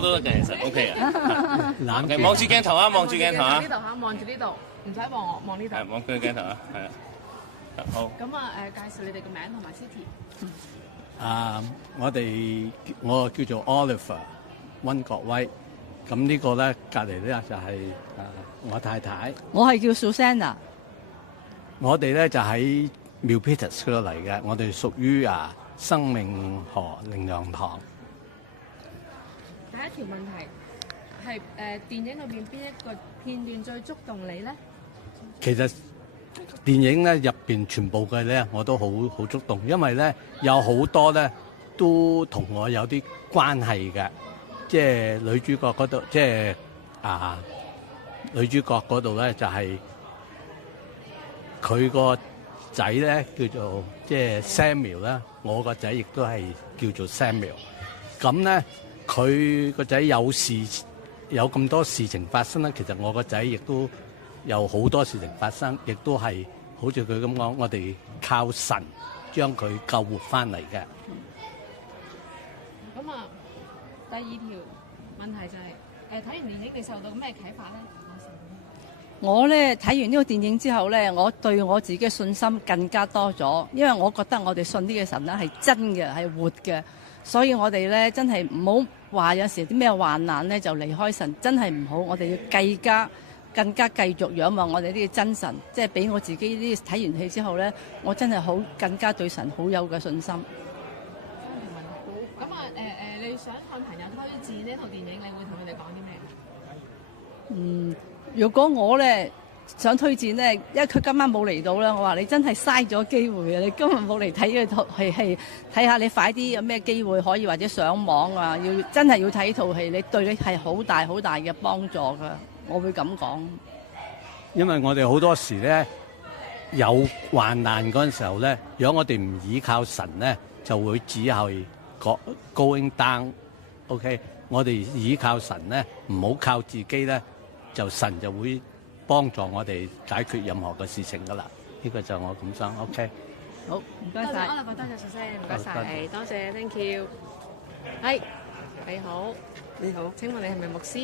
手都得嘅，其實 OK 嘅。OK， 望住鏡頭啊，望住鏡頭啊。呢度嚇，望住呢度，唔使望我，望呢度。係望佢鏡頭啊，係啊。好。咁啊介紹你哋個名同埋 city。我叫做 Oliver 溫國威。咁呢個咧隔離咧就係我太太。我係叫 Susanna。我哋咧就喺 Milpitas 嗰度嚟嘅，我哋屬於生命河靈糧堂。第一條問題係電影裏邊邊一個片段最觸動你咧？其實電影咧入邊全部嘅咧我都好觸動，因為咧有好多咧都同我有啲關係嘅，即係女主角嗰度，即係女主角嗰度咧就係佢個仔咧叫做即係 Samuel 啦，我個仔亦都係叫做 Samuel。咁咧佢個仔有咁多事情發生咧，其實我個仔亦都有好多事情發生，亦都係好似佢咁講，我哋靠神將佢救活翻嚟嘅。咁啊，第二條問題就係睇完電影你受到咩啟發咧？我咧睇完呢個電影之後咧，我對我自己嘅信心更加多咗，因為我覺得我哋信呢個神咧係真嘅，係活嘅，所以我哋咧真係唔好話有時啲咩患難咧就離開神，真係唔好。我哋要更加繼續仰望我哋呢個真神，即係俾我自己呢睇完戲之後咧，我真係更加對神好有嘅信心。咁你想向朋友推薦呢套電影，你會同佢哋講啲咩？如果我咧想推薦咧，因為佢今晚冇嚟到啦，我話你真係嘥咗機會啊！你今日冇嚟睇呢套戲，睇下你快啲有咩機會可以或者上網啊，真係要睇呢套戲，你對你係好大嘅幫助噶，我會咁講。因為我哋好多時咧有患難嗰陣時候咧，如果我哋唔依靠神咧，就會只係going down。OK， 我哋依靠神咧，唔好靠自己咧。神就會幫助我哋解決任何嘅事情噶啦，呢個就我咁想。OK， 好，唔該晒。多謝淑珊，唔該晒，多謝 ，thank you。係，你好，請問你係咪牧師？